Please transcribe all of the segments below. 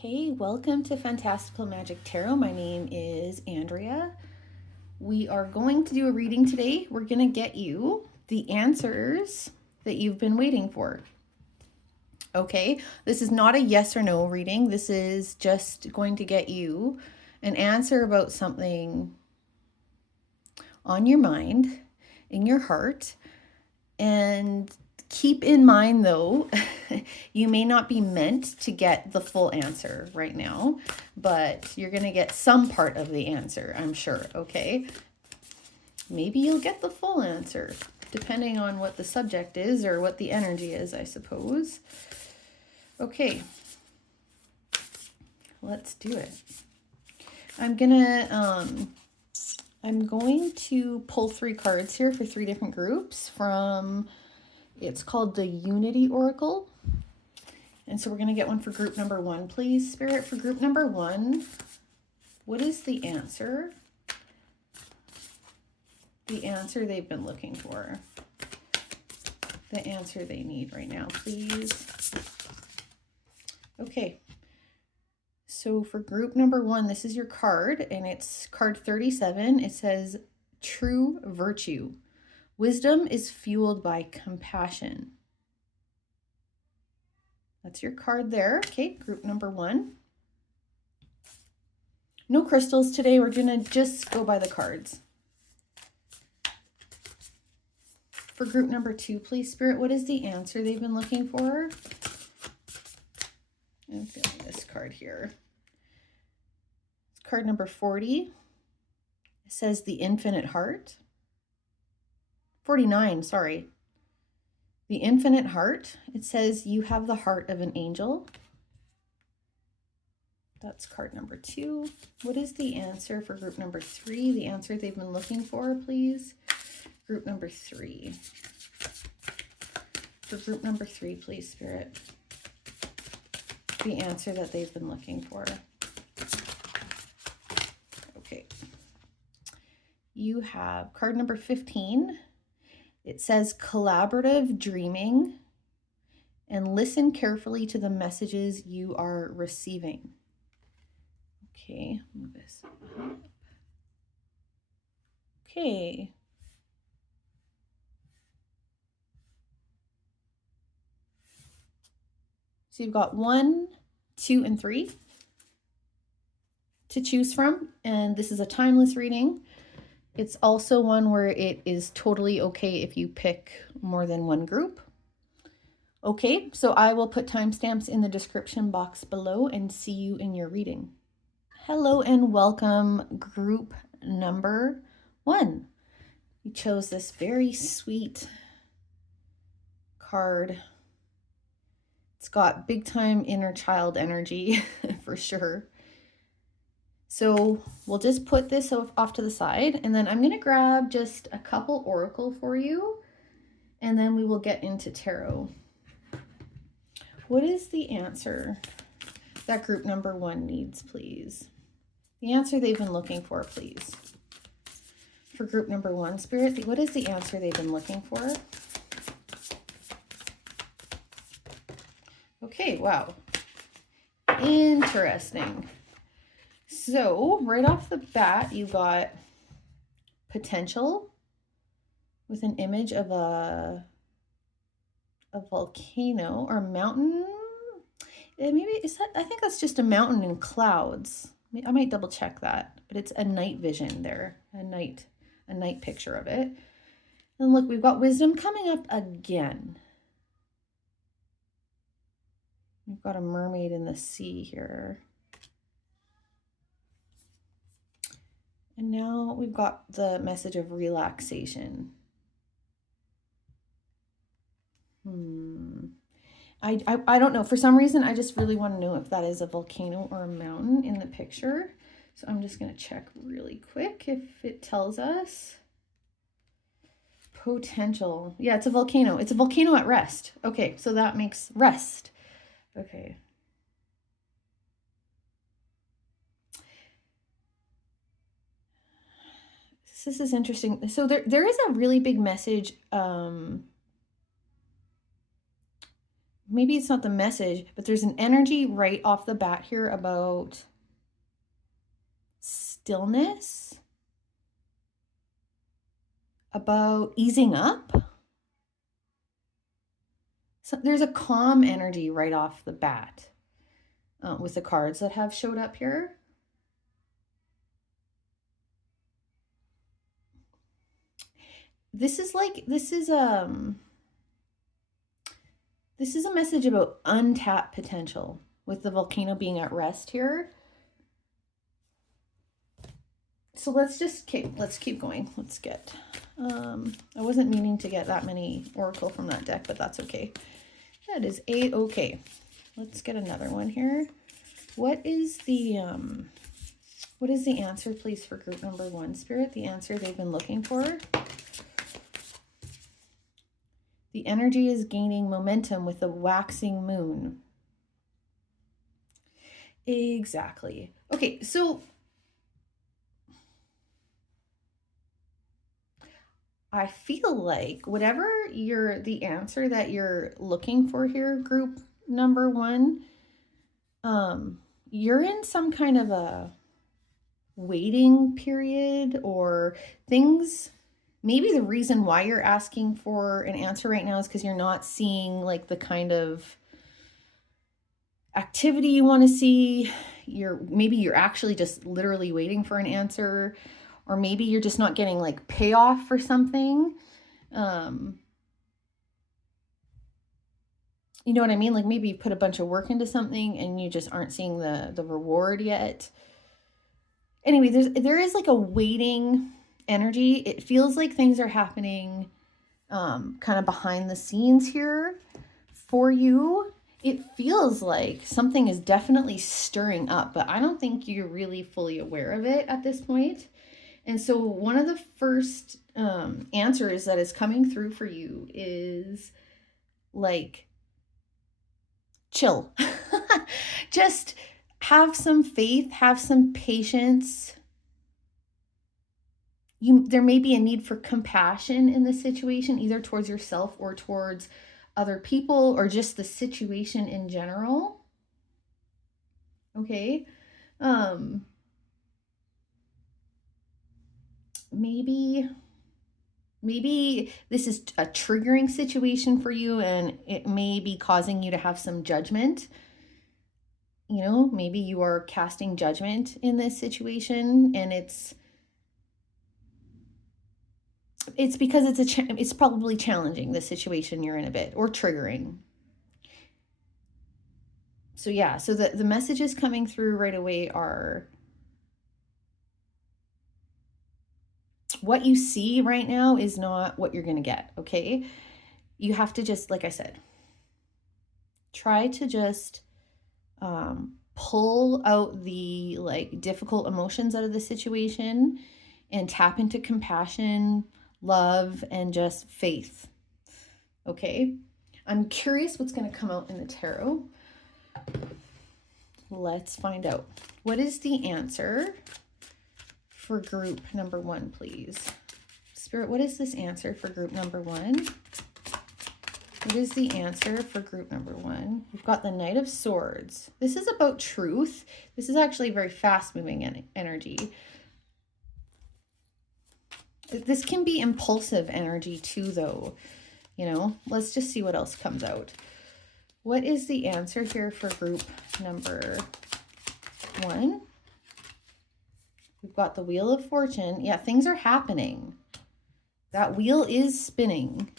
Hey, welcome to Fantastical Magic Tarot. My name is Andrea. We are going to do a reading today. We're going to get you the answers that you've been waiting for. Okay, this is not a yes or no reading. This is just going to get you an answer about something on your mind, in your heart, and keep in mind though, you may not be meant to get the full answer right now, but you're going to get some part of the answer, I'm sure, okay? Maybe you'll get the full answer, depending on what the subject is or what the energy is, I suppose. Okay, let's do it. I'm going to pull 3 cards here for 3 different groups from, it's called the Unity Oracle. And so we're going to get one for group number 1, please, Spirit. For group number 1, what is the answer? The answer they've been looking for. The answer they need right now, please. Okay. So for group number 1, this is your card, and it's card 37. It says, True Virtue. Wisdom is fueled by compassion. That's your card there. Okay, group number 1. No crystals today. We're going to just go by the cards. For group number 2, please, Spirit, what is the answer they've been looking for? I'm feeling this card here. It's card number 40. It says the Infinite Heart. 49, sorry. The Infinite Heart. It says you have the heart of an angel. That's card number 2. What is the answer for group number 3? The answer they've been looking for, please. Group number 3. For group number 3, please, Spirit. The answer that they've been looking for. Okay. You have card number 15. It says collaborative dreaming, and listen carefully to the messages you are receiving. Okay, move this up. Okay. So you've got 1, 2, and 3 to choose from, and this is a timeless reading. It's also one where it is totally okay if you pick more than one group. Okay, so I will put timestamps in the description box below and see you in your reading. Hello and welcome, group number 1. You chose this very sweet card. It's got big time inner child energy for sure. So we'll just put this off to the side, and then I'm going to grab just a couple oracle for you, and then we will get into tarot. What is the answer that group number 1 needs, please? The answer they've been looking for, please. For group number 1, Spirit, what is the answer they've been looking for? Okay, wow. Interesting. So right off the bat, you got potential with an image of a volcano or mountain. Maybe is that? I think that's just a mountain and clouds. I might double check that, but it's a night vision there, a night picture of it. And look, we've got wisdom coming up again. We've got a mermaid in the sea here. And now we've got the message of relaxation. I don't know. For some reason, I just really want to know if that is a volcano or a mountain in the picture. So I'm just going to check really quick if it tells us. Potential. Yeah, it's a volcano. It's a volcano at rest. Okay, so that makes rest. Okay. This is interesting. So there is a really big message maybe it's not the message, but there's an energy right off the bat here about stillness, about easing up. So there's a calm energy right off the bat with the cards that have showed up here. This is a message about untapped potential with the volcano being at rest here. So let's keep going. Let's get, I wasn't meaning to get that many oracle from that deck, but that's okay. That is a-okay. Let's get another one here. What is the answer, please, for group number 1, Spirit? The answer they've been looking for. The energy is gaining momentum with the waxing moon. Exactly. Okay, so I feel like whatever the answer that you're looking for here, group number 1, you're in some kind of a waiting period, or things. Maybe the reason why you're asking for an answer right now is because you're not seeing like the kind of activity you want to see. Maybe you're actually just literally waiting for an answer, or maybe you're just not getting like payoff for something. You know what I mean? Like maybe you put a bunch of work into something and you just aren't seeing the reward yet. Anyway, there is like a waiting energy. It feels like things are happening kind of behind the scenes here for you. It feels like something is definitely stirring up, but I don't think you're really fully aware of it at this point. And so one of the first answers that is coming through for you is like, chill. Just have some faith, have some patience. There may be a need for compassion in this situation, either towards yourself or towards other people, or just the situation in general. Okay. Maybe this is a triggering situation for you, and it may be causing you to have some judgment. You know, maybe you are casting judgment in this situation, and it's because it's probably challenging, the situation you're in a bit, or triggering. So yeah, so the messages coming through right away are what you see right now is not what you're going to get, okay? You have to just, like I said, try to just pull out the like difficult emotions out of the situation and tap into compassion, love, and just faith. Okay? I'm curious what's going to come out in the tarot. Let's find out. What is the answer for group number 1, please? Spirit, what is this answer for group number 1? What is the answer for group number 1? We've got the Knight of Swords. This is about truth. This is actually very fast-moving energy. This can be impulsive energy too, though. You know, let's just see what else comes out. What is the answer here for group number 1? We've got the Wheel of Fortune. Yeah, things are happening. That wheel is spinning.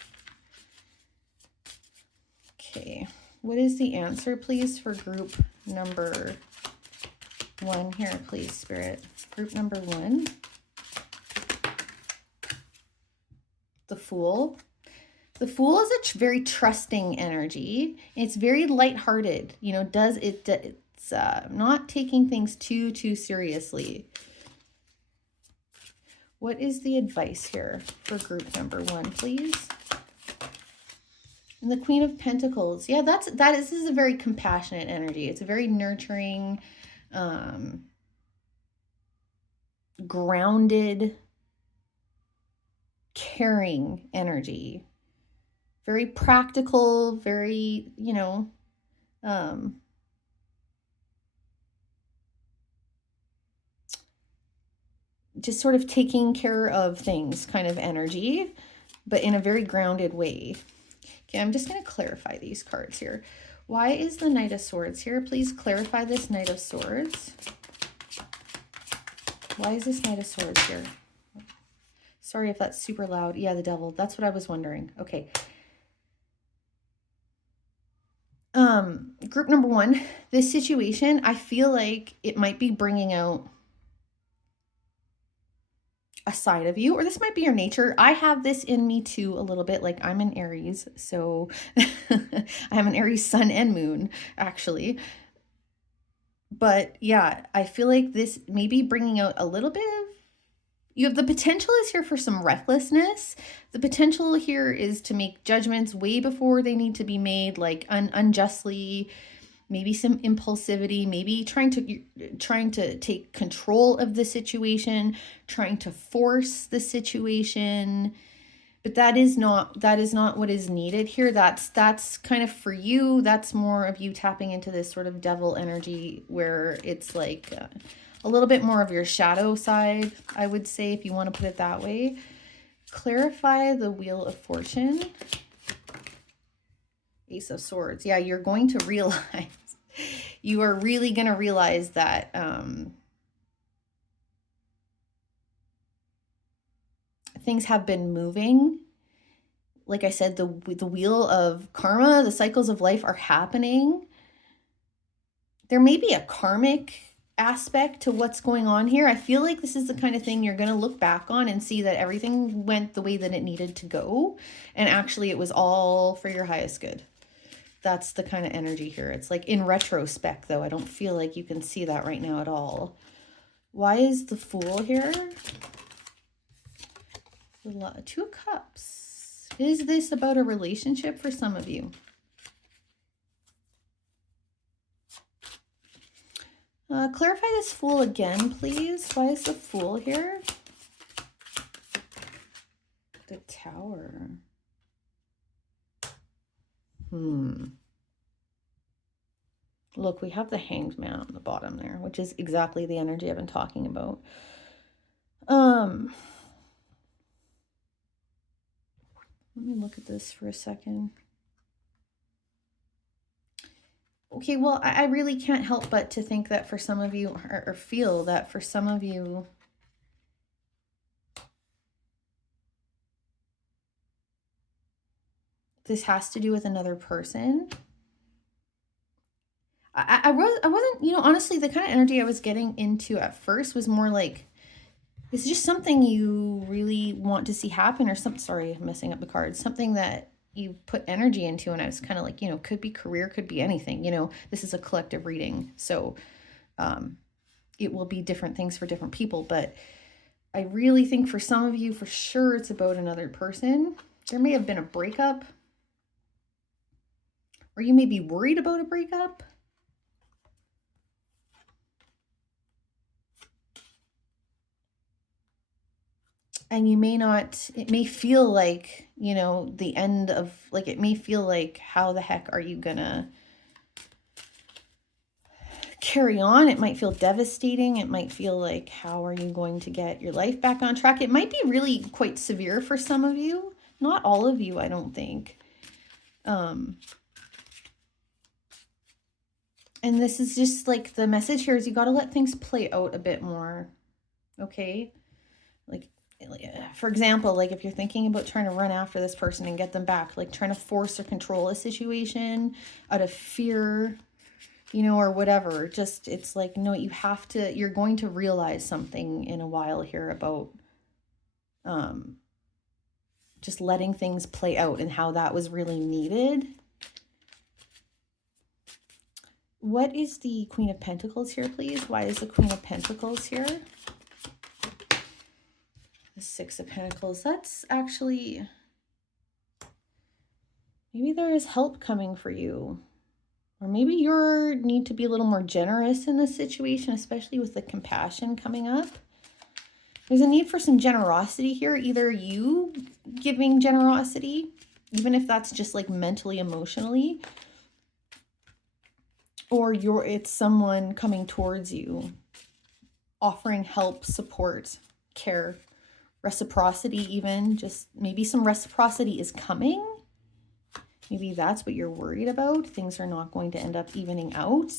Okay, what is the answer, please, for group number 1 here, please, Spirit? Group number 1. The Fool. The Fool is a very trusting energy. It's very lighthearted. You know, it's not taking things too seriously. What is the advice here for group number 1, please? And the Queen of Pentacles. Yeah, this is a very compassionate energy. It's a very nurturing, grounded, caring energy. very practical, very, just sort of taking care of things kind of energy, but in a very grounded way. Okay, I'm just going to clarify these cards here. Why is the Knight of Swords here? Please clarify this Knight of Swords. Why is this Knight of Swords here? Sorry if that's super loud. Yeah, the Devil. That's what I was wondering. Okay. Group number one, this situation, I feel like it might be bringing out a side of you, or this might be your nature. I have this in me too a little bit. Like, I'm an Aries, so I have an Aries sun and moon, actually. But yeah, I feel like this may be bringing out a little bit of, you have the potential is here for some recklessness. The potential here is to make judgments way before they need to be made, like unjustly, maybe some impulsivity, maybe trying to take control of the situation, trying to force the situation. But that is not what is needed here. That's kind of for you. That's more of you tapping into this sort of devil energy where it's like a little bit more of your shadow side, I would say, if you want to put it that way. Clarify the Wheel of Fortune. Ace of Swords. Yeah, you're going to realize, you are really going to realize that things have been moving. Like I said, the wheel of karma, the cycles of life are happening. There may be a karmic aspect to what's going on here. I feel like this is the kind of thing you're going to look back on and see that everything went the way that it needed to go. And actually, it was all for your highest good. That's the kind of energy here. It's like in retrospect, though. I don't feel like you can see that right now at all. Why is the Fool here? Two of Cups. Is this about a relationship for some of you? Clarify this Fool again, please. Why is the Fool here? The Tower. Look, we have the Hanged Man on the bottom there, which is exactly the energy I've been talking about. Let me look at this for a second. Okay, well, I really can't help but to think that for some of you, or feel that for some of you, this has to do with another person. I wasn't, honestly, the kind of energy I was getting into at first was more like, it's just something you really want to see happen, or something. Sorry, I'm messing up the cards. Something that you put energy into, and I was kind of like, could be career, could be anything. This is a collective reading, so it will be different things for different people. But I really think for some of you, for sure, it's about another person. There may have been a breakup, or you may be worried about a breakup. And you may not, it may feel like, the end of, like, it may feel like, how the heck are you gonna carry on? It might feel devastating. It might feel like, how are you going to get your life back on track? It might be really quite severe for some of you. Not all of you, I don't think. And this is just like, the message here is you got to let things play out a bit more. Okay? Like, for example, like if you're thinking about trying to run after this person and get them back, like trying to force or control a situation out of fear, or whatever, just, it's like, no, you're going to realize something in a while here about just letting things play out and how that was really needed. What is the Queen of Pentacles here, please? Why is the Queen of Pentacles here? The Six of Pentacles. That's actually, maybe there is help coming for you. Or maybe you need to be a little more generous in this situation, especially with the compassion coming up. There's a need for some generosity here. Either you giving generosity, even if that's just like mentally, emotionally, or it's someone coming towards you, offering help, support, care, reciprocity, even just maybe some reciprocity is coming. Maybe that's what you're worried about. Things are not going to end up evening out.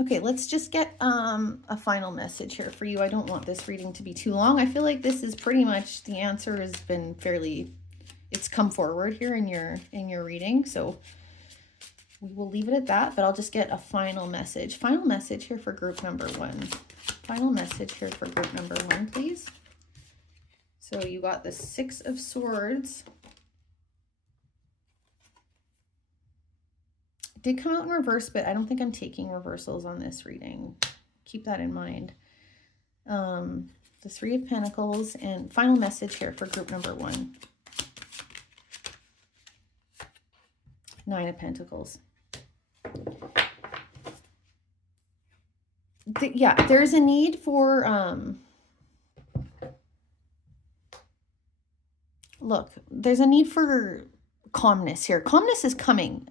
Okay, let's just get a final message here for you. I don't want this reading to be too long. I feel like this is pretty much, the answer has been fairly, it's come forward here in your reading. So we will leave it at that, but I'll just get a final message. Final message here for group number 1. Final message here for group number 1, please. So you got the 6 of Swords. It did come out in reverse, but I don't think I'm taking reversals on this reading. Keep that in mind. The 3 of Pentacles, and final message here for group number 1. 9 of Pentacles. Yeah, there's a need for, look, there's a need for calmness here. Calmness is coming.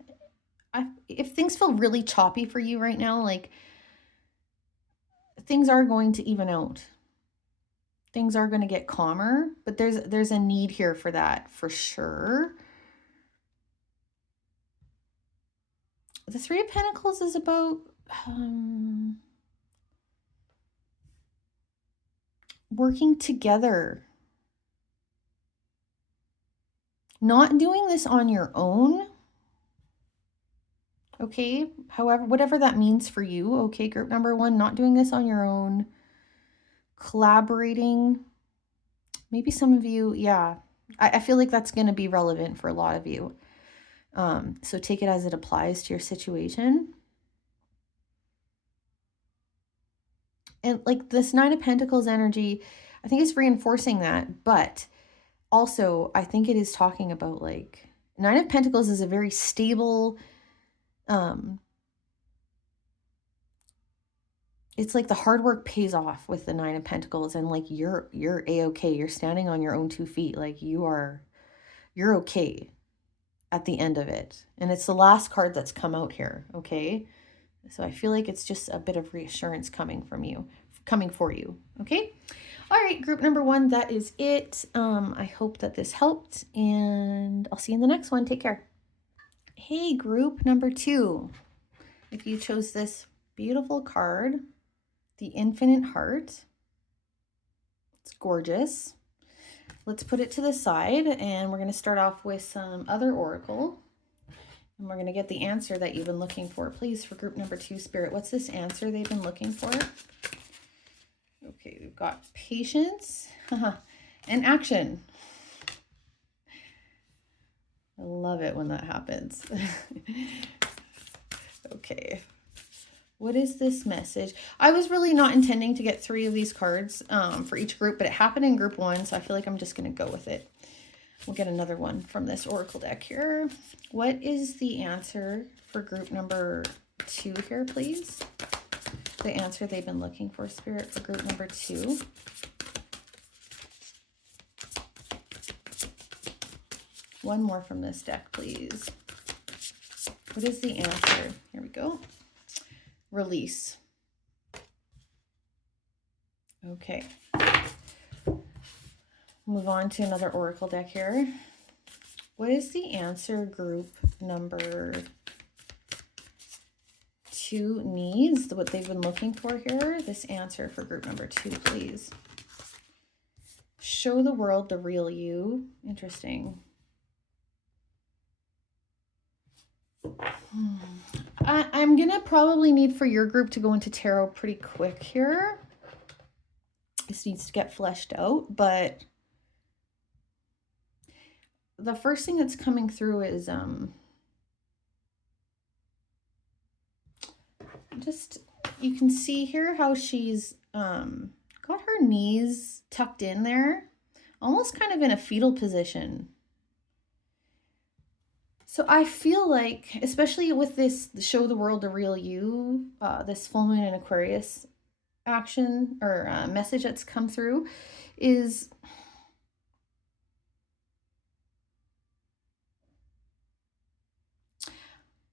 If things feel really choppy for you right now, like, things are going to even out. Things are going to get calmer, but there's a need here for that, for sure. The 3 of Pentacles is about working together. Not doing this on your own. Okay, however, whatever that means for you. Okay, group number 1, not doing this on your own. Collaborating. Maybe some of you, yeah. I feel like that's going to be relevant for a lot of you. So take it as it applies to your situation. And like this 9 of Pentacles energy, I think it's reinforcing that. But also, I think it is talking about, like, 9 of Pentacles is a very stable, it's like the hard work pays off with the 9 of Pentacles, and like you're a-okay. You're standing on your own 2 feet. Like you're okay at the end of it. And it's the last card that's come out here, okay? So I feel like it's just a bit of reassurance coming for you, okay? All right, group number 1, that is it. I hope that this helped, and I'll see you in the next one. Take care. Hey, group number 2, if you chose this beautiful card, the Infinite Heart, it's gorgeous. Let's put it to the side, and we're going to start off with some other oracle, and we're going to get the answer that you've been looking for. Please, for group number 2, Spirit, what's this answer they've been looking for? Okay, we've got patience and action. I love it when that happens. Okay. What is this message? I was really not intending to get 3 of these cards for each group, but it happened in group 1, so I feel like I'm just going to go with it. We'll get another one from this oracle deck here. What is the answer for group number 2 here, please? The answer they've been looking for, Spirit, for group number 2. One more from this deck, please. What is the answer? Here we go. Release. Okay. Move on to another oracle deck here. What is the answer group number 2 needs? What they've been looking for here? This answer for group number 2, please. Show the world the real you. Interesting. I'm going to probably need for your group to go into tarot pretty quick here. This needs to get fleshed out, but the first thing that's coming through is just, you can see here how she's got her knees tucked in there, almost kind of in a fetal position. So I feel like, especially with this show the world the real you, this full moon in Aquarius, action or message that's come through is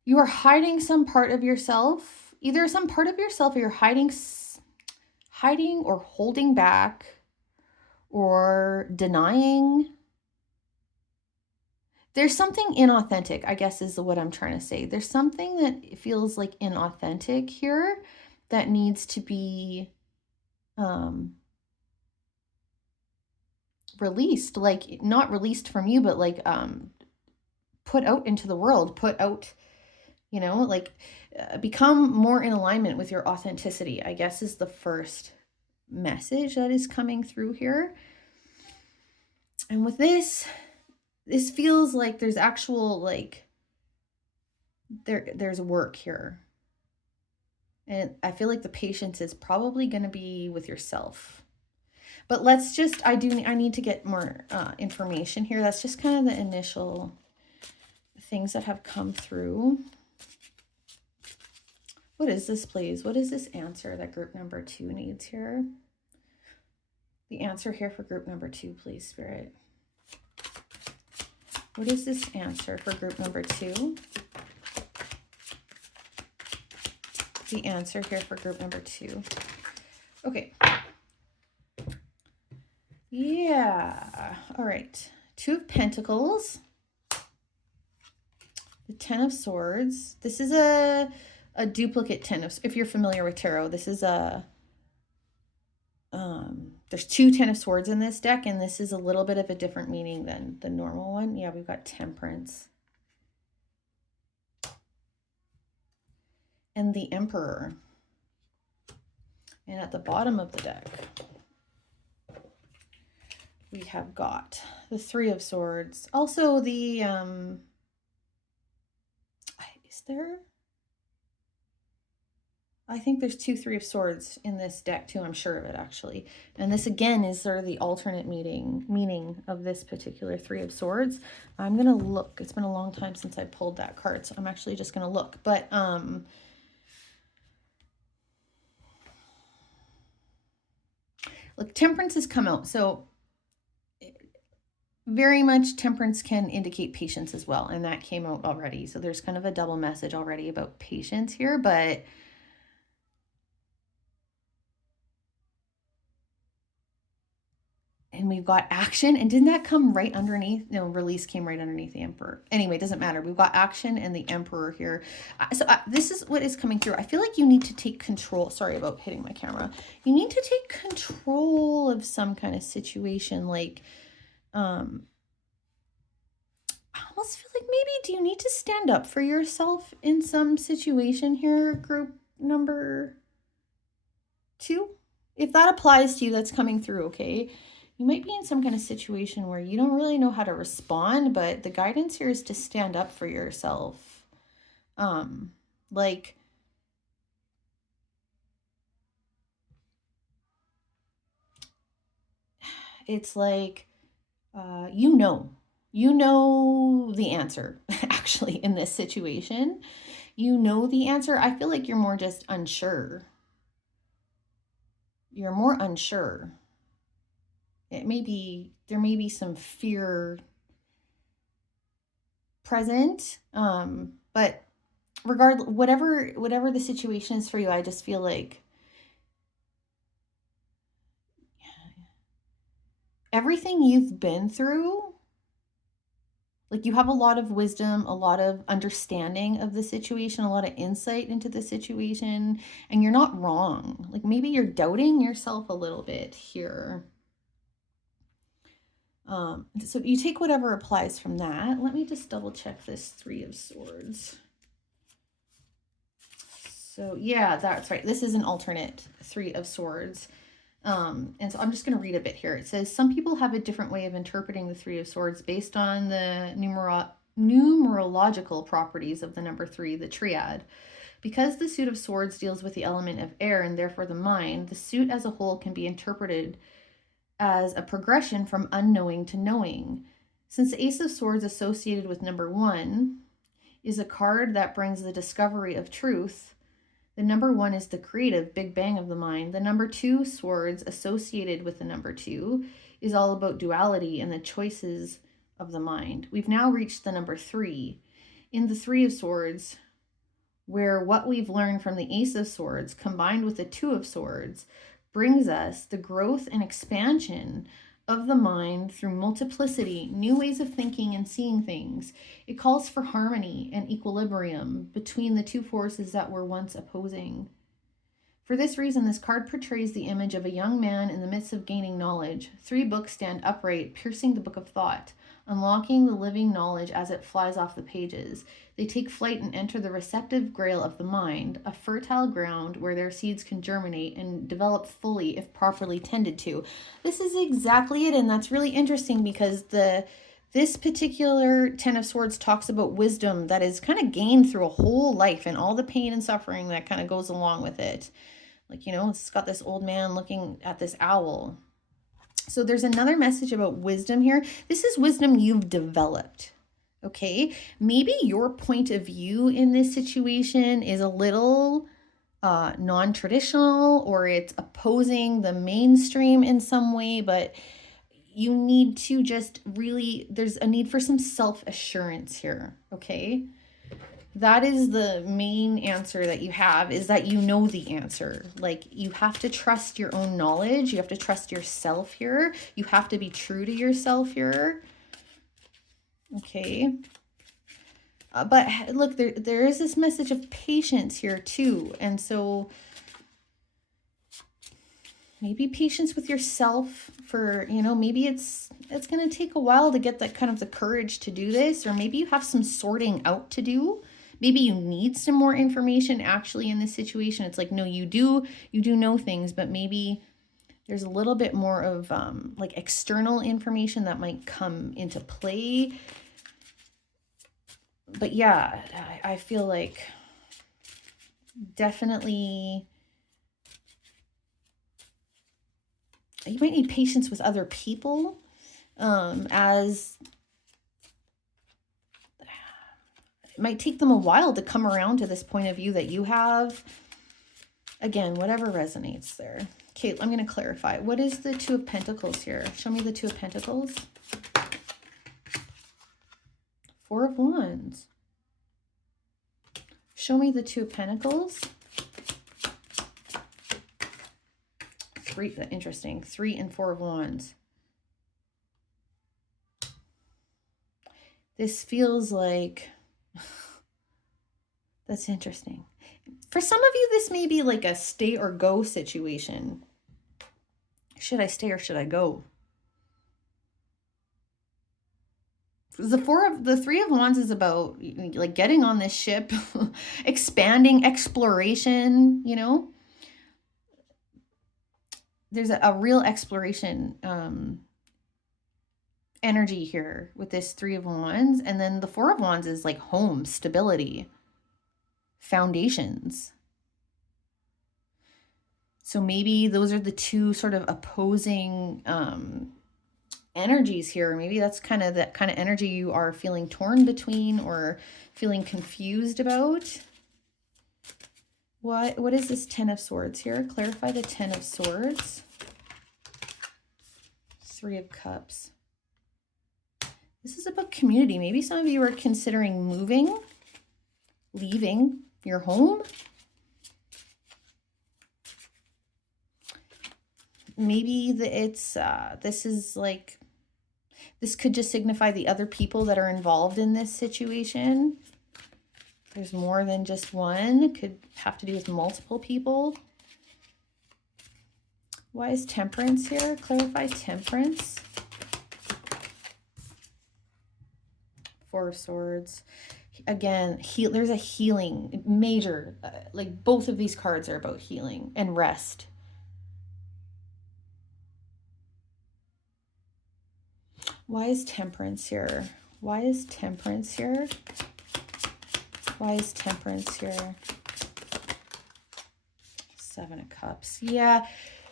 you are hiding some part of yourself, either some part of yourself or you're hiding or holding back or denying. There's something inauthentic, I guess is what I'm trying to say. There's something that feels like inauthentic here that needs to be released, like not released from you, but like put out into the world, put out, like become more in alignment with your authenticity, I guess is the first message that is coming through here. And with this feels like there's actual, like, there's work here. And I feel like the patience is probably going to be with yourself. But let's just, I need to get more information here. That's just kind of the initial things that have come through. What is this, please? What is this answer that group number 2 needs here? The answer here for group number 2, please, Spirit. What is this answer for group number 2? The answer here for group number 2. Okay. Yeah. All right. 2 of Pentacles. The 10 of Swords. This is a duplicate 10 of, if you're familiar with tarot, this is a, there's 2 10 of Swords in this deck, and this is a little bit of a different meaning than the normal one. Yeah, we've got Temperance. And the Emperor. And at the bottom of the deck, we have got the 3 of Swords. Also the, is there? I think there's 2 3 of Swords in this deck too. I'm sure of it, actually. And this again is sort of the alternate meaning of this particular 3 of Swords. I'm going to look. It's been a long time since I pulled that card, so I'm actually just going to look. But look, Temperance has come out. So very much Temperance can indicate patience as well, and that came out already. So there's kind of a double message already about patience here, but and we've got action, and didn't that come right underneath? No, release came right underneath the Emperor. Anyway, it doesn't matter. We've got action and the Emperor here. So this is what is coming through. I feel like you need to take control. Sorry about hitting my camera. You need to take control of some kind of situation. Like, I almost feel like maybe, do you need to stand up for yourself in some situation here, group number 2? If that applies to you, that's coming through, okay? You might be in some kind of situation where you don't really know how to respond, but the guidance here is to stand up for yourself. Like, it's like, you know the answer, actually, in this situation. You know the answer. I feel like you're more just unsure. You're more unsure. There may be some fear present, but regardless, whatever the situation is for you, I just feel like everything you've been through, like, you have a lot of wisdom, a lot of understanding of the situation, a lot of insight into the situation, and you're not wrong. Like, maybe you're doubting yourself a little bit here. So you take whatever applies from that. Let me just double check this 3 of Swords. So yeah, that's right. This is an alternate 3 of Swords. And so I'm just going to read a bit here. It says, some people have a different way of interpreting the 3 of Swords based on the numerological properties of the number 3, the triad. Because the suit of Swords deals with the element of air and therefore the mind, the suit as a whole can be interpreted as a progression from unknowing to knowing. Since the Ace of Swords associated with number 1 is a card that brings the discovery of truth, The number 1 is the creative big bang of the mind. The number 2 swords associated with the number 2 is all about duality and the choices of the mind. We've now reached the number 3. In the 3 of swords, where what we've learned from the Ace of Swords combined with the 2 of Swords brings us the growth and expansion of the mind through multiplicity, new ways of thinking and seeing things. It calls for harmony and equilibrium between the two forces that were once opposing. For this reason, this card portrays the image of a young man in the midst of gaining knowledge. 3 books stand upright, piercing the book of thought, unlocking the living knowledge as it flies off the pages. They take flight and enter the receptive grail of the mind, a fertile ground where their seeds can germinate and develop fully if properly tended to. This is exactly it, and that's really interesting because this particular Ten of Swords talks about wisdom that is kind of gained through a whole life and all the pain and suffering that kind of goes along with it. Like, it's got this old man looking at this owl. So there's another message about wisdom here. This is wisdom you've developed. Okay, maybe your point of view in this situation is a little non-traditional, or it's opposing the mainstream in some way, but you need to just really, there's a need for some self-assurance here, okay? That is the main answer that you have, is that you know the answer. Like, you have to trust your own knowledge. You have to trust yourself here. You have to be true to yourself here. Okay. But look, there is this message of patience here too. And so maybe patience with yourself for, maybe it's going to take a while to get that kind of the courage to do this, or maybe you have some sorting out to do. Maybe you need some more information actually in this situation. It's like, no, you do know things, but maybe there's a little bit more of like external information that might come into play. But yeah, I feel like definitely you might need patience with other people, as it might take them a while to come around to this point of view that you have. Again, whatever resonates there. Okay, I'm going to clarify. What is the Two of Pentacles here? Show me the Two of Pentacles. Four of Wands. Show me the Two of Pentacles. Interesting. 3 and 4 of Wands. This feels like, that's interesting. For some of you, this may be like a stay or go situation. Should I stay or should I go? The 3 of Wands is about like getting on this ship, expanding, exploration, There's a real exploration energy here with this 3 of Wands. And then the 4 of Wands is like home, stability, foundations. So maybe those are the two sort of opposing energies here. Maybe that's kind of that kind of energy you are feeling torn between or feeling confused about. What is this 10 of Swords here? Clarify the 10 of Swords. 3 of Cups. This is about community. Maybe some of you are considering moving, leaving your home. Maybe this is like, this could just signify the other people that are involved in this situation. There's more than just one. It could have to do with multiple people. Why is Temperance here? Clarify Temperance. 4 of Swords. Again, there's a healing, major, like both of these cards are about healing and rest. Why is Temperance here? Why is Temperance here? Why is Temperance here? 7 of Cups. Yeah.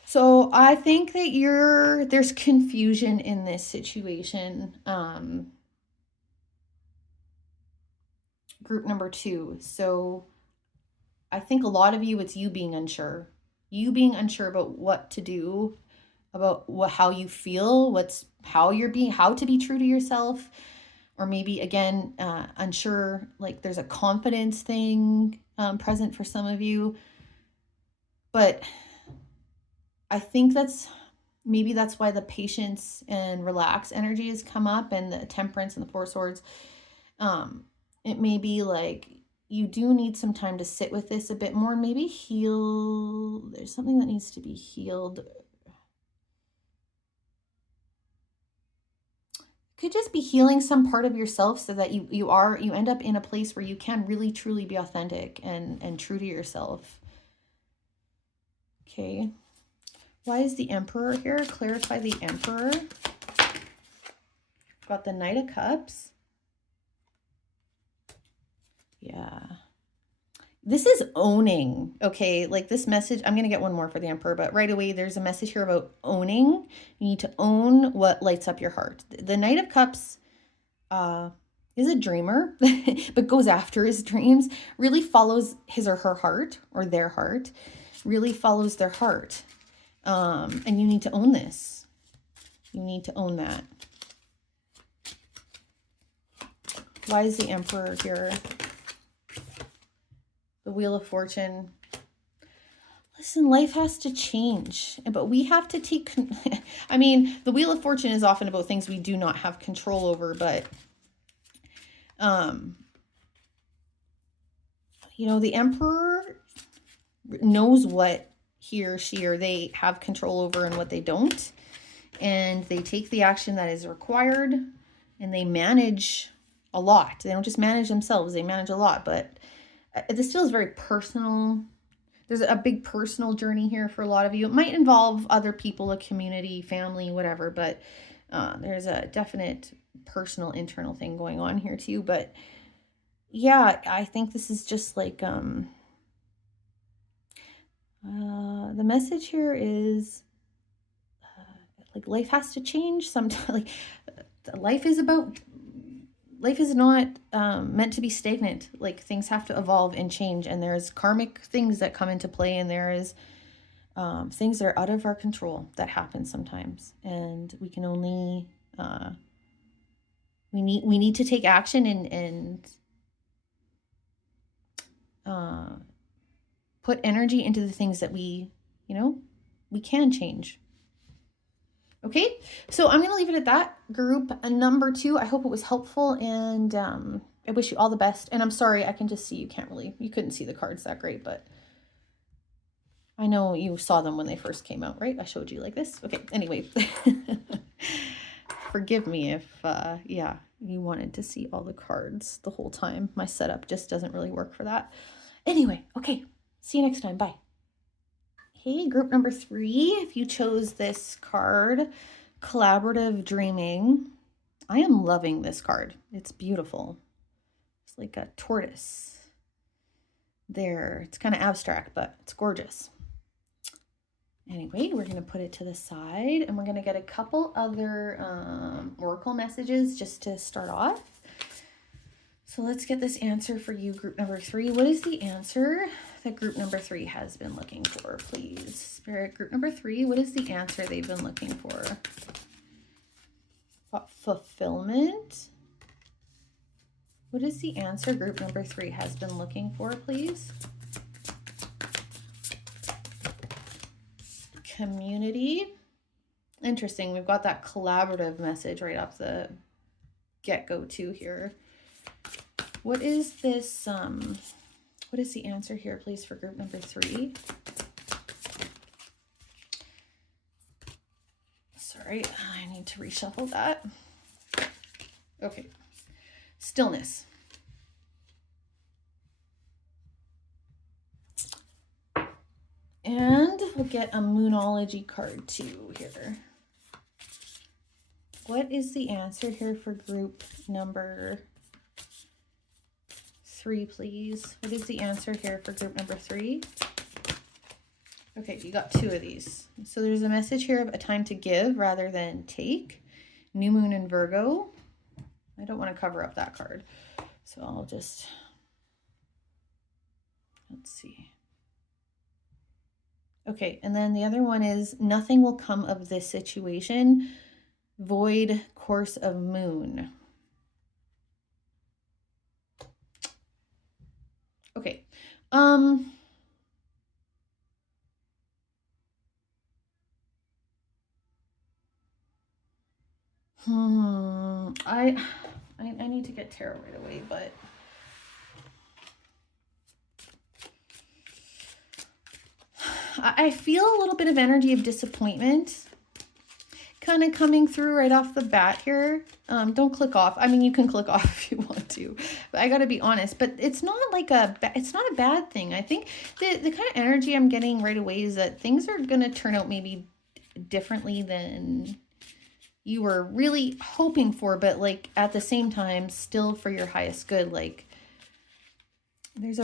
So I think that there's confusion in this situation. Group number 2. So I think a lot of you, it's you being unsure. You being unsure about what to do, about how you feel, how to be true to yourself. Or maybe again, unsure, like there's a confidence thing present for some of you. But I think that's why the patience and relax energy has come up, and the temperance and the four swords. It may be like you do need some time to sit with this a bit more, maybe heal. There's something that needs to be healed. Could just be healing some part of yourself so that you end up in a place where you can really truly be authentic and true to yourself. Okay. Why is the Emperor here? Clarify the Emperor. Got the Knight of Cups. Yeah. This is owning, okay? Like this message, I'm going to get one more for the Emperor, but right away there's a message here about owning. You need to own what lights up your heart. The Knight of Cups is a dreamer, but goes after his dreams, really follows his or her heart, or their heart, really follows their heart. And you need to own this. You need to own that. Why is the Emperor here? The Wheel of Fortune. Listen, life has to change, but we have to take, I mean, the Wheel of Fortune is often about things we do not have control over, but, you know, the Emperor knows what he or she or they have control over and what they don't, and they take the action that is required, and they manage a lot. They don't just manage themselves, they manage a lot, but this feels very personal. There's a big personal journey here for a lot of you. It might involve other people, a community, family, whatever, but there's a definite personal internal thing going on here too. But yeah, I think this is just like the message here is like life has to change sometimes. Like life is not meant to be stagnant. Like things have to evolve and change, and there's karmic things that come into play, and there is things that are out of our control that happen sometimes, and we can only we need to take action and put energy into the things that we can change. Okay, so I'm going to leave it at that. Group number 2, I hope it was helpful, and I wish you all the best. And I'm sorry, I can just see you couldn't see the cards that great, but I know you saw them when they first came out, right? I showed you like this. Okay, anyway, forgive me if, you wanted to see all the cards the whole time. My setup just doesn't really work for that. Anyway, okay, see you next time. Bye. Okay, group number 3, if you chose this card, Collaborative Dreaming, I am loving this card. It's beautiful. It's like a tortoise there. It's kind of abstract, but it's gorgeous. Anyway, we're going to put it to the side, and we're going to get a couple other oracle messages just to start off. So let's get this answer for you, group number 3. What is the answer that group number 3 has been looking for, please? Spirit, group number 3, what is the answer they've been looking for? Fulfillment. What is the answer group number 3 has been looking for, please? Community. Interesting. We've got that collaborative message right off the get-go too here. What is this, what is the answer here, please, for group number 3? Sorry, I need to reshuffle that. Okay. Stillness. And we'll get a Moonology card too here. What is the answer here for group number 3, please? What is the answer here for group number 3? Okay, you got 2 of these. So there's a message here of a time to give rather than take. New Moon in Virgo. I don't want to cover up that card. So I'll just, let's see. Okay, and then the other one is nothing will come of this situation. Void course of moon. Okay. I need to get tarot right away, but I feel a little bit of energy of disappointment kind of coming through right off the bat here. Don't click off. I mean, you can click off if you want to, but I got to be honest, but it's not like it's not a bad thing. I think the kind of energy I'm getting right away is that things are going to turn out maybe differently than you were really hoping for, but like at the same time, still for your highest good. Like there's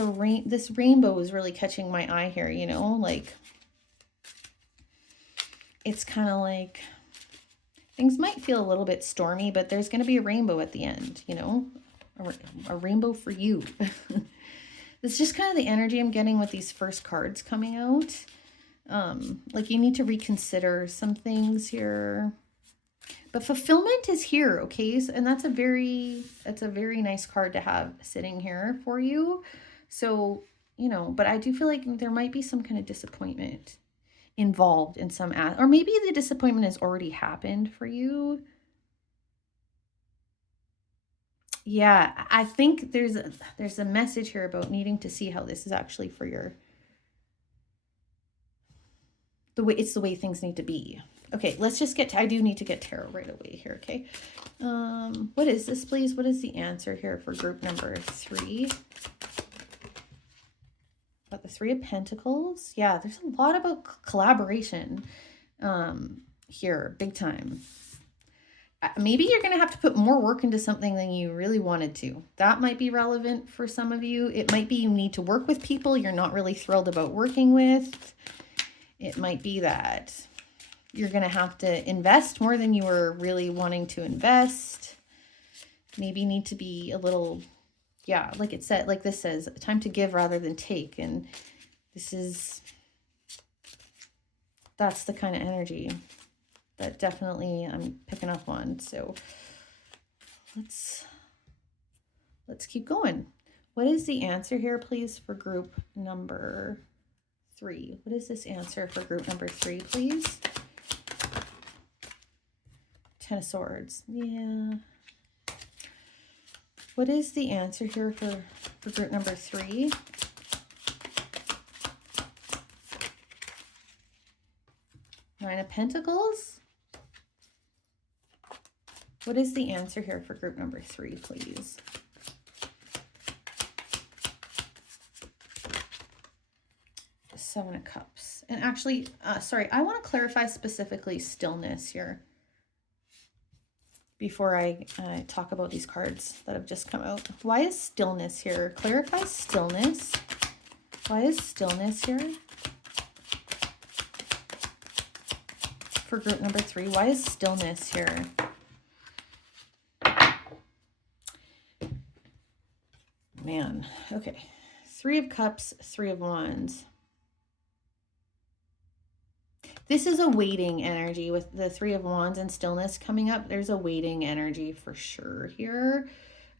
this rainbow is really catching my eye here, you know, like it's kind of like things might feel a little bit stormy, but there's going to be a rainbow at the end, you know, a rainbow for you. It's just kind of the energy I'm getting with these first cards coming out. Like you need to reconsider some things here, but fulfillment is here. Okay. And that's a very nice card to have sitting here for you. So, you know, but I do feel like there might be some kind of disappointment involved in some or maybe the disappointment has already happened for you. Yeah, I think there's a message here about needing to see how this is actually for it's the way things need to be. Okay, let's just I do need to get tarot right away here, okay? What is this, please? What is the answer here for group number 3? Got the 3 of Pentacles. Yeah, there's a lot about collaboration here, big time. Maybe you're going to have to put more work into something than you really wanted to. That might be relevant for some of you. It might be you need to work with people you're not really thrilled about working with. It might be that you're going to have to invest more than you were really wanting to invest. Maybe need to be a little, yeah, like it said, like this says, time to give rather than take. And that's the kind of energy that definitely I'm picking up on. So let's keep going. What is the answer here, please, for group number 3? What is this answer for group number 3, please? 10 of Swords. Yeah. What is the answer here for group number 3? Nine of Pentacles. What is the answer here for group number 3, please? Seven of Cups. And actually, sorry, I want to clarify specifically stillness here before I talk about these cards that have just come out. Why is stillness here? Clarify stillness. Why is stillness here for group number 3? Why is stillness here? Man, okay. 3 of Cups, 3 of Wands. This is a waiting energy with the 3 of Wands and stillness coming up. There's a waiting energy for sure here.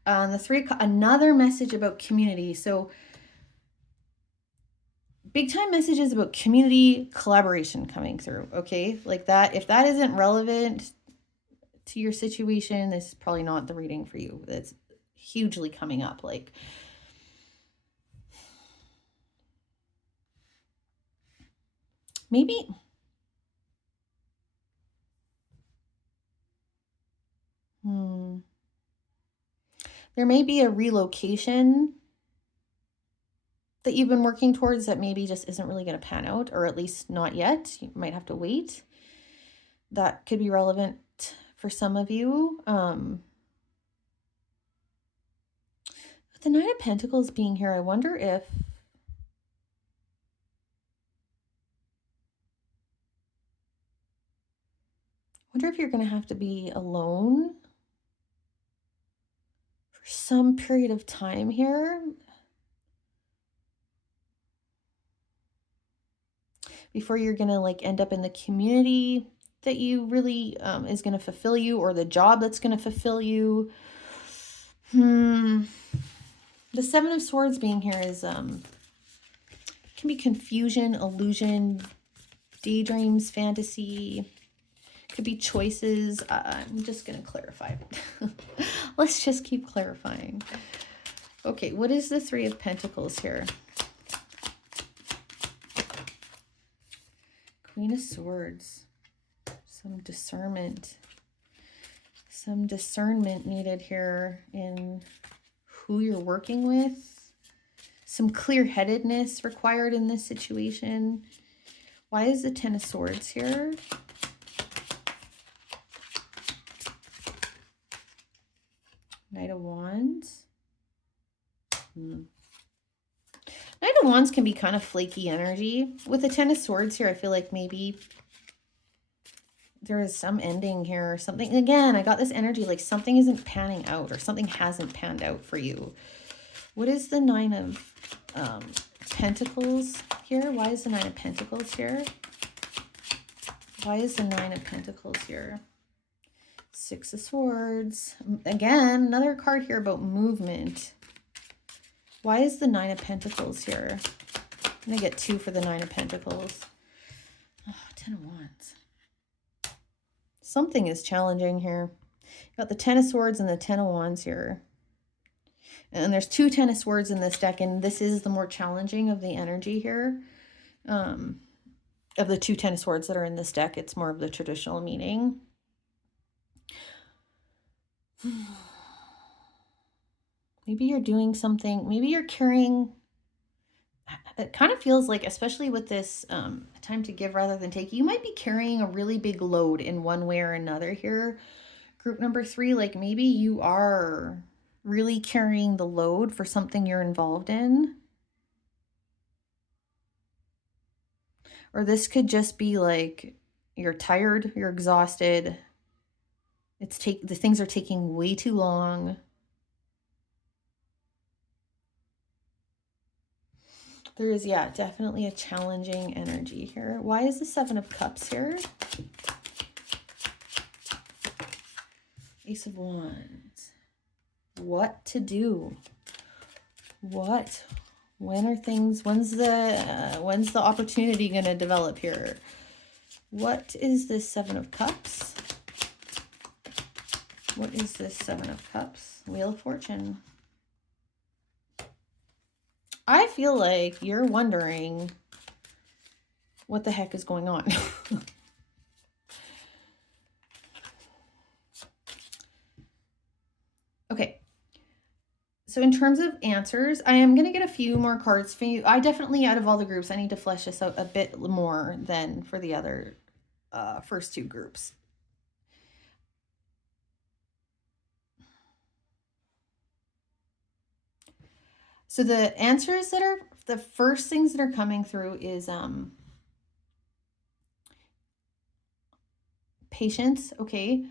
Another message about community. So big time messages about community collaboration coming through. Okay. Like that, if that isn't relevant to your situation, this is probably not the reading for you. That's hugely coming up. Like, maybe there may be a relocation that you've been working towards that maybe just isn't really going to pan out, or at least not yet. You might have to wait. That could be relevant for some of you. With the Nine of Pentacles being here, I wonder if you're going to have to be alone for some period of time here. before you're going to like end up in the community that you really is going to fulfill you, or the job that's going to fulfill you. The Seven of Swords being here is can be confusion, illusion, daydreams, fantasy. Could be choices. I'm just going to clarify. Let's just keep clarifying. Okay, what is the Three of Pentacles here? Queen of Swords. Some discernment. Some discernment needed here in who you're working with. Some clear-headedness required in this situation. Why is the Ten of Swords here? Knight of Wands. Knight of Wands can be kind of flaky energy. With the Ten of Swords here, I feel like maybe there is some ending here or something. Again, I got this energy like something isn't panning out, or something hasn't panned out for you. What is the Nine of Pentacles here? Why is the Nine of Pentacles here? Why is the Nine of Pentacles here? Six of Swords. Again, another card here about movement. Why is the Nine of Pentacles here? I'm going to get 2 for the Nine of Pentacles. Oh, Ten of Wands. Something is challenging here. You got the Ten of Swords and the Ten of Wands here. And there's 2 Ten of Swords in this deck, and this is the more challenging of the energy here. Of the 2 Ten of Swords that are in this deck, it's more of the traditional meaning. Maybe you're doing something, maybe you're carrying, it kind of feels like, especially with this time to give rather than take, you might be carrying a really big load in one way or another here. Group number 3, like maybe you are really carrying the load for something you're involved in. Or this could just be like, you're tired, you're exhausted. The things are taking way too long. There is, yeah, definitely a challenging energy here. Why is the Seven of Cups here? Ace of Wands. What to do? What? When's the opportunity going to develop here? What is this Seven of Cups? What is this Seven of Cups? Wheel of Fortune. I feel like you're wondering what the heck is going on. Okay. So in terms of answers, I am going to get a few more cards for you. I definitely, out of all the groups, I need to flesh this out a bit more than for the other first 2 groups. So the answers that are, the first things that are coming through is patience, okay.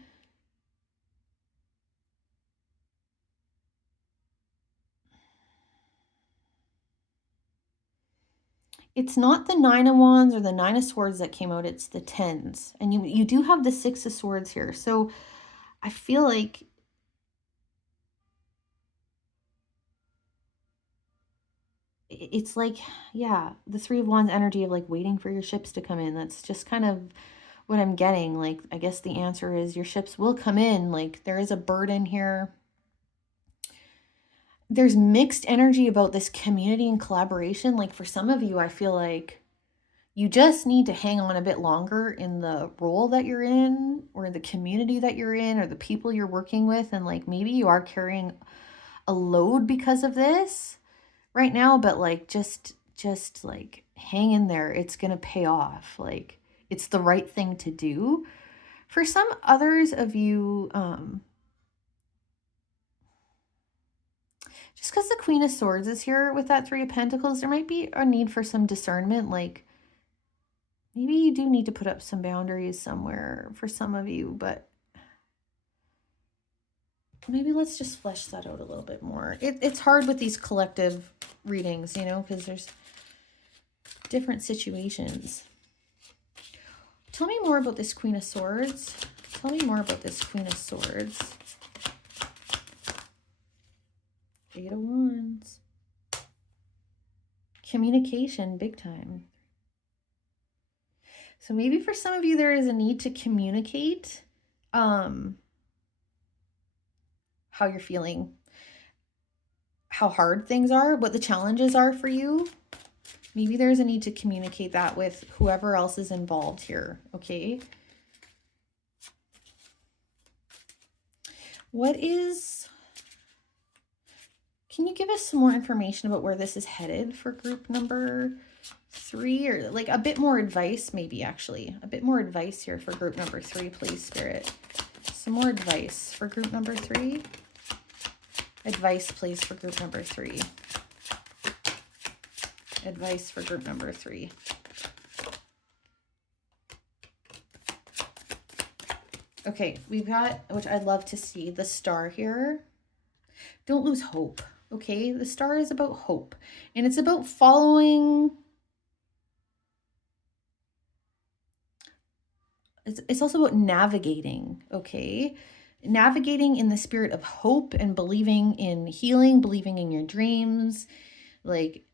It's not the Nine of Wands or the Nine of Swords that came out, it's the Tens. And you do have the Six of Swords here. So I feel like it's like, yeah, the Three of Wands energy of like waiting for your ships to come in. That's just kind of what I'm getting. Like, I guess the answer is your ships will come in. Like, there is a burden here. There's mixed energy about this community and collaboration. Like, for some of you, I feel like you just need to hang on a bit longer in the role that you're in, or the community that you're in, or the people you're working with. And like, maybe you are carrying a load because of this right now, but like, just like hang in there. It's going to pay off. Like, it's the right thing to do. For some others of you, just because the Queen of Swords is here with that Three of Pentacles, there might be a need for some discernment. Like, maybe you do need to put up some boundaries somewhere for some of you, but maybe let's just flesh that out a little bit more. It's hard with these collective readings, you know, because there's different situations. Tell me more about this Queen of Swords. Tell me more about this Queen of Swords. Eight of Wands. Communication, big time. So maybe for some of you, there is a need to communicate how you're feeling, how hard things are, what the challenges are for you. Maybe there's a need to communicate that with whoever else is involved here, okay? Can you give us some more information about where this is headed for group number 3, or like a bit more advice, maybe actually a bit more advice here for group number 3, please, Spirit. Some more advice for group number 3. Advice, please, for group number 3. Advice for group number 3. Okay, we've got, which I'd love to see, the Star here. Don't lose hope, okay? The Star is about hope, and it's about following. It's also about navigating, okay? Navigating in the spirit of hope and believing in healing, believing in your dreams. Like,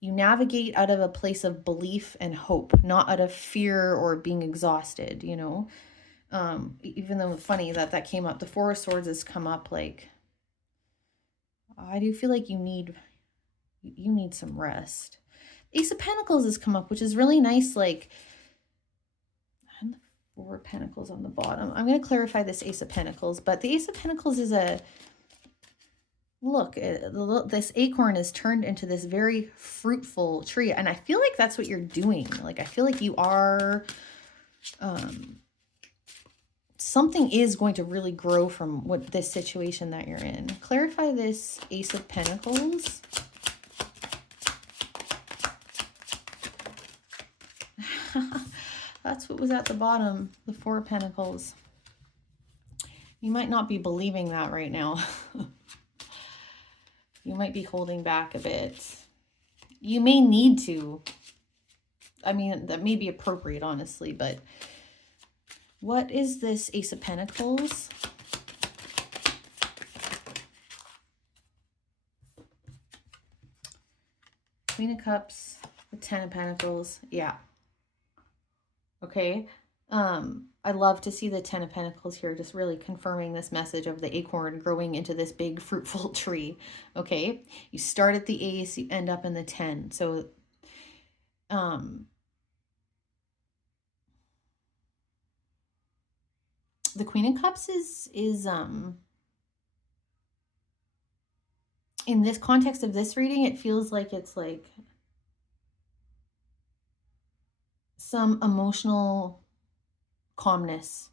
you navigate out of a place of belief and hope, not out of fear or being exhausted, you know? Even though funny that came up, the Four of Swords has come up. Like, I do feel like you need some rest. Ace of Pentacles has come up, which is really nice. Like, and the Four of Pentacles on the bottom. I'm going to clarify this Ace of Pentacles, but the Ace of Pentacles is a, look, this acorn is turned into this very fruitful tree. And I feel like that's what you're doing. Like, I feel like you are, something is going to really grow from what this situation that you're in. Clarify this Ace of Pentacles. That's what was at the bottom, the Four of Pentacles. You might not be believing that right now. You might be holding back a bit. You may need to. I mean, that may be appropriate, honestly, but what is this Ace of Pentacles? Queen of Cups, the Ten of Pentacles. Yeah. Okay. I love to see the Ten of Pentacles here, just really confirming this message of the acorn growing into this big fruitful tree. Okay. You start at the Ace, you end up in the 10. So, the Queen of Cups is in this context of this reading, it feels like it's like some emotional calmness,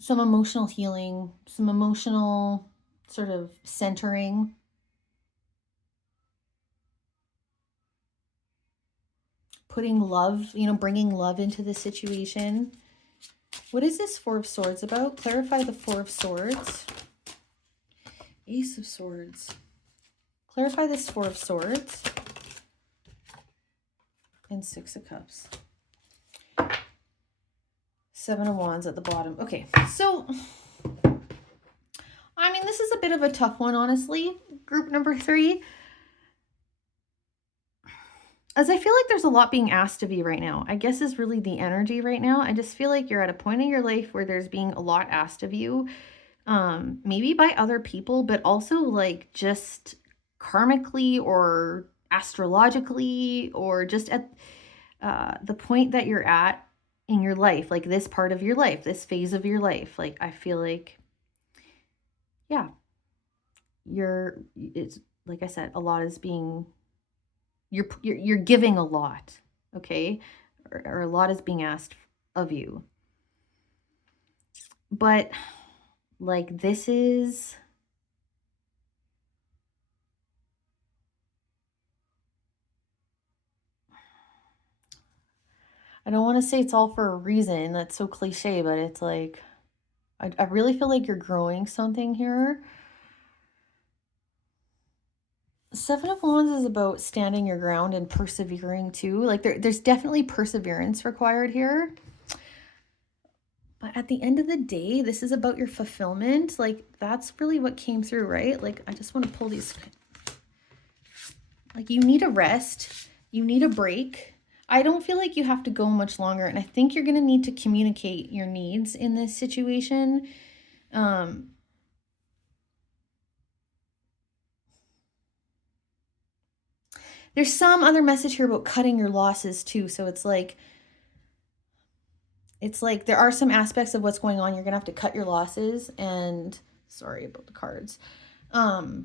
some emotional healing, some emotional sort of centering. Putting love, you know, bringing love into the situation. What is this Four of Swords about? Clarify the Four of Swords. Ace of Swords. Clarify this Four of Swords. And Six of Cups. Seven of Wands at the bottom. Okay, so, I mean, this is a bit of a tough one, honestly. Group number 3. As I feel like there's a lot being asked of you right now, I guess is really the energy right now. I just feel like you're at a point in your life where there's being a lot asked of you, maybe by other people, but also like just karmically or astrologically, or just at the point that you're at in your life, like this part of your life, this phase of your life. Like, I feel like, yeah, it's like I said, a lot is being, you're giving a lot, okay? Or a lot is being asked of you. But like, this is, I don't want to say it's all for a reason. That's so cliche, but it's like, I really feel like you're growing something here. Seven of Wands is about standing your ground and persevering too. Like there's definitely perseverance required here. But at the end of the day, this is about your fulfillment. Like that's really what came through, right? Like I just want to pull these. Like you need a rest. You need a break. I don't feel like you have to go much longer. And I think you're going to need to communicate your needs in this situation. There's some other message here about cutting your losses too. So it's like there are some aspects of what's going on. You're going to have to cut your losses, and sorry about the cards. But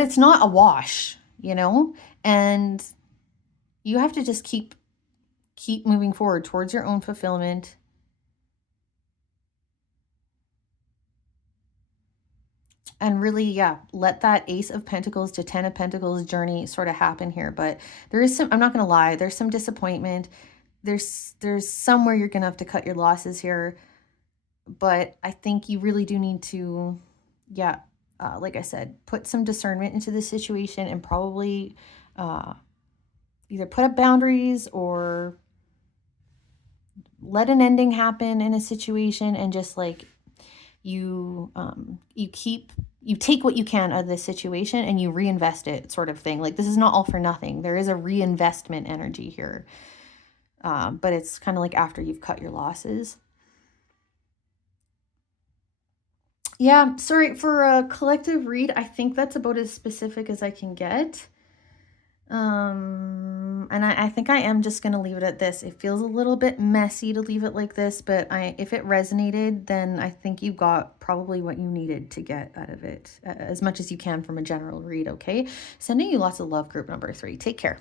it's not a wash, you know? And you have to just keep moving forward towards your own fulfillment. And really, yeah, let that Ace of Pentacles to Ten of Pentacles journey sort of happen here. But there is some, I'm not going to lie, there's some disappointment. There's somewhere you're going to have to cut your losses here. But I think you really do need to, yeah, like I said, put some discernment into the situation and probably either put up boundaries or let an ending happen in a situation, and just like you take what you can out of this situation and you reinvest it, sort of thing. Like this is not all for nothing. There is a reinvestment energy here. But it's kind of like after you've cut your losses. Yeah, sorry, for a collective read, I think that's about as specific as I can get. And I think I am just going to leave it at this. It feels a little bit messy to leave it like this, but if it resonated, then I think you got probably what you needed to get out of it, as much as you can from a general read, okay? Sending you lots of love, group number 3. Take care.